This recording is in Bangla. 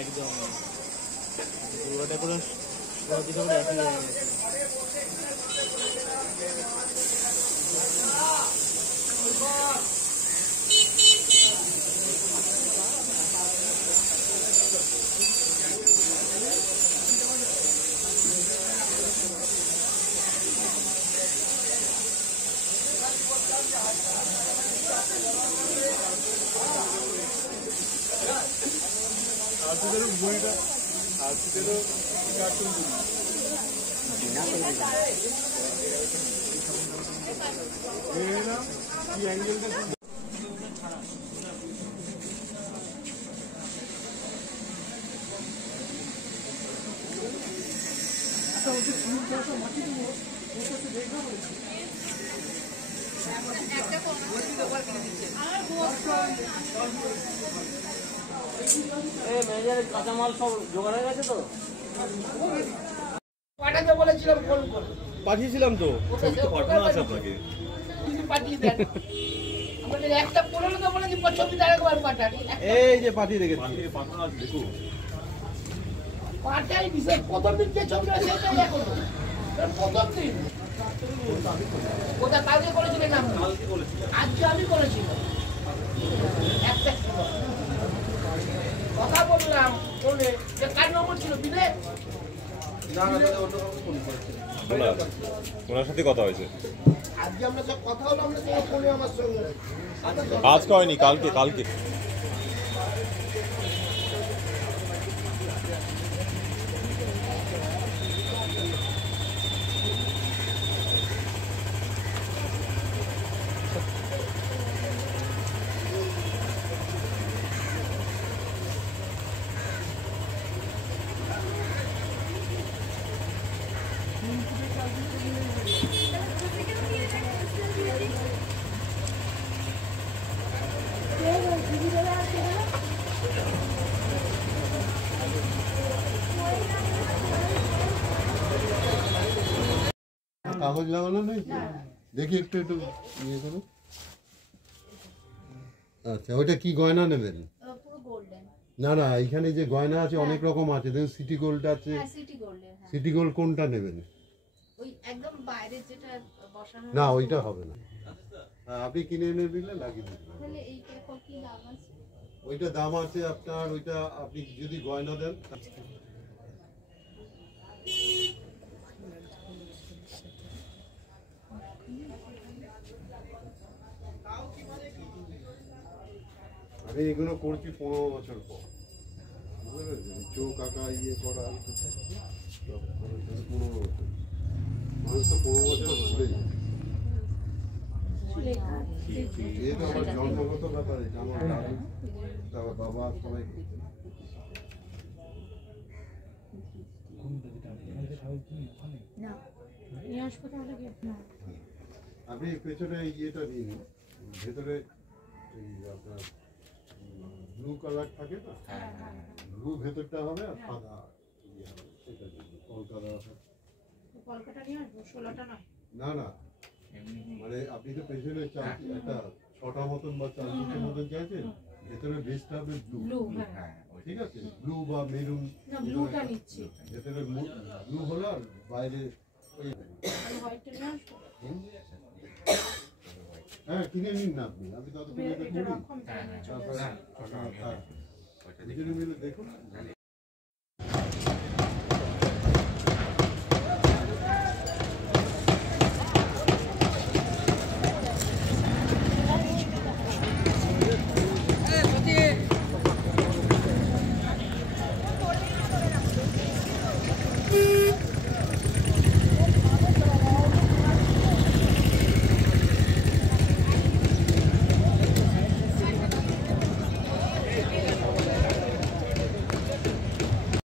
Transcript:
একদম পুরোটা পুরো একই কাঁচামাল সব জোগাড় হয়ে গেছে তো পাঠাতে বলেছিলাম ফোন করে পাঠিয়েছিলাম তো ছবি তো পাঠানো আছে আপনাকে পাঠিয়ে দেন আমাদের একটা পুরনো তো বলে দিই ছবিটা একবার পাঠান এই যে পাঠিয়ে রেখেছি পাঠানো আছে দেখো পাঠাই দিছে প্রথম দিন যে ছবিটা সেটাই এখন প্রথম দিন ওটা কালকে করেছিলেন আপনি কালকে বলেছিলেন আজকে আমি করেছিলাম একটা কথা বললাম ফোনে যে কার নম্বর ছিল বিলে না না অন্য কাউকে ফোন করেছিল ওনার সাথে কথা হয়েছে আজকে আমরা সব কথা হলো আমরা সব ফোনে আমার সঙ্গে আজকে হয়নি কালকে কাগজ লাগানো নেই দেখি একটু ইয়ে করো আচ্ছা ওইটা কি গয়না নেবেন না না এখানে যে গয়না আছে অনেক রকম আছে দেখুন সিটি গোল্ড আছে সিটি গোল্ড কোনটা নেবেন না ওইটা হবে না আপনি কিনে এনে দিলে লাগিয়ে দিবেন ওইটা দাম আছে আপনার ওইটা আপনি যদি গয়না দেন আমি এগুলো করছি 15 বছর পর চোখ আঁকা ইয়ে করা 15 বছর মানুষ তো 15 বছর ভুলে যায় এটা আমার জন্মগত ব্যাপার এটা আমার দাদু তারপর বাবা সবাই আপনি পেছনে ইয়েটা নিয়ে নিন ভেতরে আপনার ব্লু কালার থাকে না ব্লু ভেতরটা হবে আর সাদা ইয়ে হবে সেটা কলকাতা নিয়ে আসবো 16টা নয় না না মানে আপনি তো পেছনে একটা 6টা মতন বা 4 ফুটের মতন চাইছেন ভেতরে বেসটা হবে ব্লু ঠিক আছে ব্লু বা মেরুন না ব্লুটা নিচ্ছি ভেতরে ব্লু হলো আর বাইরে হোয়াইটটা নিয়ে আসবো হ্যাঁ কিনে নিন না আপনি ততক্ষণ এটা করি তারপরে মিলে দেখুন